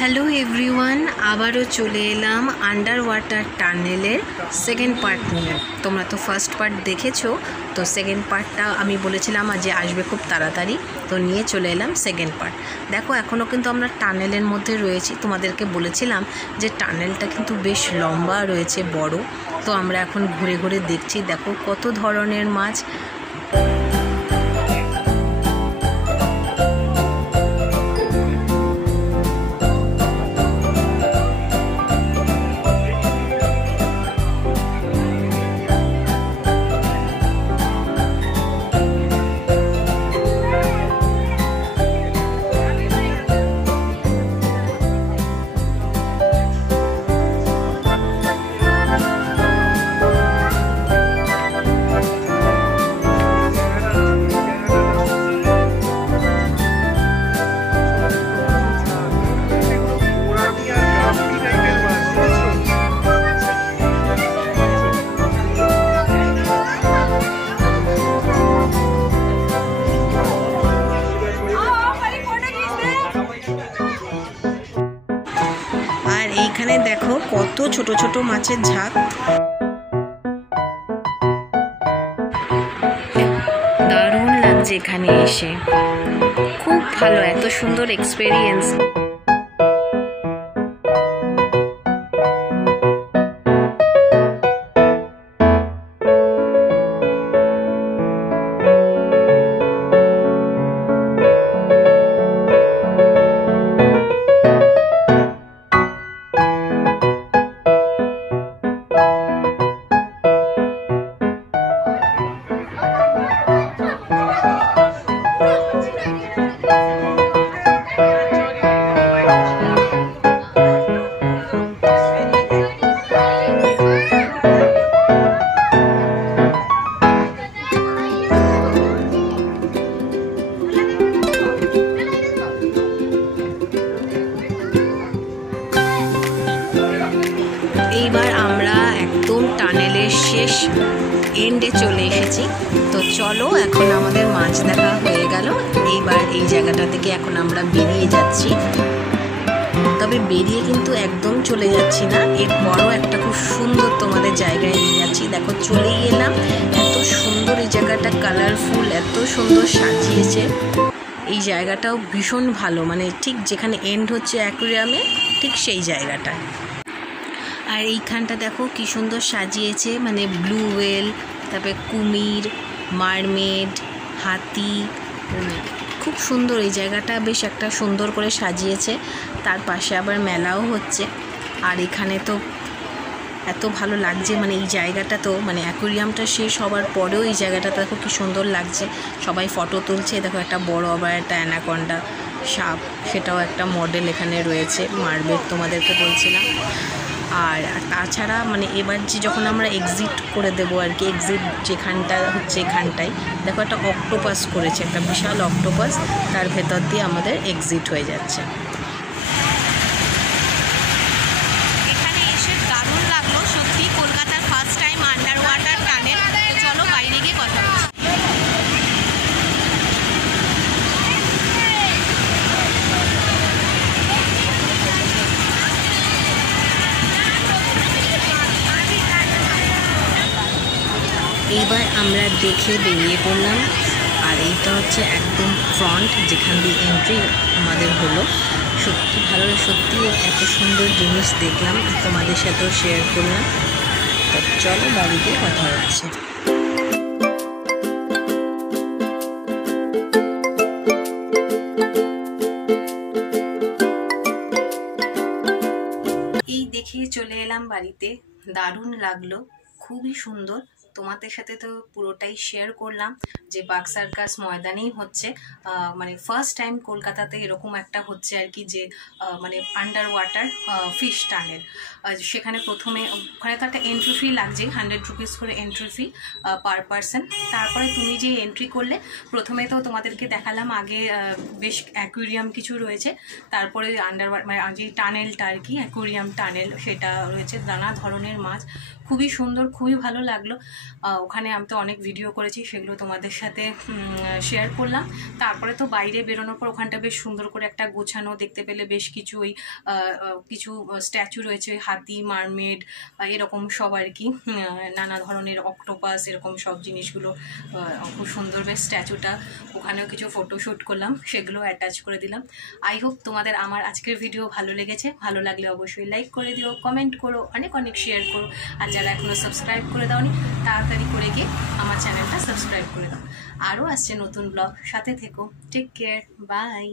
Hello everyone, আবারও চলে এলাম আন্ডার ওয়াটার টানেলের সেকেন্ড পার্ট নিয়ে। তোমরা তো ফার্স্ট পার্ট দেখেছো, তো সেকেন্ড পার্টটা আমি বলেছিলাম যে আসবে খুব তাড়াতাড়ি, তো নিয়ে চলে এলাম সেকেন্ড পার্ট। দেখো এখনও কিন্তু আমরা টানেলের মধ্যে রয়েছি। তোমাদেরকে বলেছিলাম যে টানেলটা কিন্তু বেশ লম্বা রয়েছে, বড়। তো আমরা এখন ঘুরে ঘুরে দেখছি, দেখো কত ধরনের মাছ। এইখানে দেখো কত ছোট ছোট মাছের ঝাঁক। দারুণ লাগছে এখানে এসে, খুব ভালো, এত সুন্দর এক্সপেরিয়েন্স। এইবার আমরা একদম টানেলের শেষ এন্ডে চলে এসেছি। তো চলো, এখন আমাদের মাছ দেখা হয়ে গেল। এইবার এই জায়গাটা থেকে এখন আমরা বেরিয়ে যাচ্ছি। তবে বেরিয়ে কিন্তু একদম চলে যাচ্ছি না, এর বড় একটা খুব সুন্দর তোমাদের জায়গায় নিয়ে যাচ্ছি। দেখো চলেই এলাম, এত সুন্দর এই জায়গাটা, কালারফুল, এত সুন্দর সাজিয়েছে। এই জায়গাটাও ভীষণ ভালো, মানে ঠিক যেখানে এন্ড হচ্ছে অ্যাকুয়ারিয়ামে, ঠিক সেই জায়গাটা। আর এইখানটা দেখো কি সুন্দর সাজিয়েছে, মানে ব্লু ওয়েল, তারপরে কুমির, মারমেড, হাতি, খুব সুন্দর এই জায়গাটা, বেশ একটা সুন্দর করে সাজিয়েছে। তার পাশে আবার মেলাও হচ্ছে। আর এখানে তো এত ভালো লাগছে, মানে এই জায়গাটা তো, মানে অ্যাকুয়ারিয়ামটা শেষ হওয়ার পরেও এই জায়গাটা দেখো কি সুন্দর লাগছে। সবাই ফটো তুলছে। দেখো একটা বড় আবার একটা অ্যানাকন্ডা সাপ, সেটাও একটা মডেল এখানে রয়েছে, মারবেড তোমাদেরকে বলছিলাম। আর তাছাড়া মানে এবার যে যখন আমরা এক্সিট করে দেবো আর কি, এক্সিট যেখানটা হচ্ছে এখানটায় দেখো একটা অক্টোপাস করেছে, একটা বিশাল অক্টোপাস, তার ভেতর দিয়ে আমাদের এক্সিট হয়ে যাচ্ছে। এখানে এসে দারুণ লাগলো সত্যি, কলকাতার first time under water tunnel. চলো বাইরে গিয়ে কথা বলছি। এইবার আমরা দেখে বেরিয়ে পড়লাম। আর এইটা হচ্ছে একদম ফ্রন্ট, যেখান দিয়ে এন্ট্রি আমাদের হলো। সত্যি ভালো, সত্যি এত সুন্দর জিনিস দেখলাম, তোমাদের সাথেও শেয়ার করলাম। তো চলো বাড়িতে কথা হচ্ছে। এই দেখে চলে এলাম বাড়িতে, দারুণ লাগলো, খুবই সুন্দর। তোমাদের সাথে তো পুরোটাই শেয়ার করলাম যে বাগ সার্কাস ময়দানেই হচ্ছে, মানে ফার্স্ট টাইম কলকাতাতে এরকম একটা হচ্ছে আর কি, যে মানে আন্ডার ওয়াটার ফিশ টানেল। সেখানে প্রথমে ওখানে তো একটা এন্ট্রি ফি লাগছে, 100 রুপিস করে এন্ট্রি ফি পার পারসন। তারপরে তুমি যে এন্ট্রি করলে, প্রথমে তো তোমাদেরকে দেখালাম আগে বেশ অ্যাকুয়ারিয়াম কিছু রয়েছে, তারপরে আন্ডার মানে যে টানেলটা আর কি, অ্যাকুয়ারিয়াম টানেল, সেটা রয়েছে, নানা ধরনের মাছ, খুবই সুন্দর, খুবই ভালো লাগলো। ওখানে আমি তো অনেক ভিডিও করেছি, সেগুলো তোমাদের সাথে শেয়ার করলাম। তারপরে তো বাইরে বেরোনোর পর ওখানটা বেশ সুন্দর করে একটা গোছানো, দেখতে পেলে বেশ কিছু ওই কিছু স্ট্যাচু রয়েছে, হাতি, মারমেড, এরকম সব আর কি, নানা ধরনের অক্টোপাস, এরকম সব জিনিসগুলো খুব সুন্দর বেশ স্ট্যাচুটা। ওখানেও কিছু ফটোশ্যুট করলাম, সেগুলো অ্যাটাচ করে দিলাম। আই হোপ তোমাদের আমার আজকের ভিডিও ভালো লেগেছে। ভালো লাগলে অবশ্যই লাইক করে দিও, কমেন্ট করো, অনেক অনেক শেয়ার করো। আর যারা এখনও সাবস্ক্রাইব করে দাওনি তাড়াতাড়ি করে গিয়ে আমার চ্যানেলটা সাবস্ক্রাইব করে দাও। আরও আসছে নতুন ব্লগ, সাথে থেকো। Take care, by.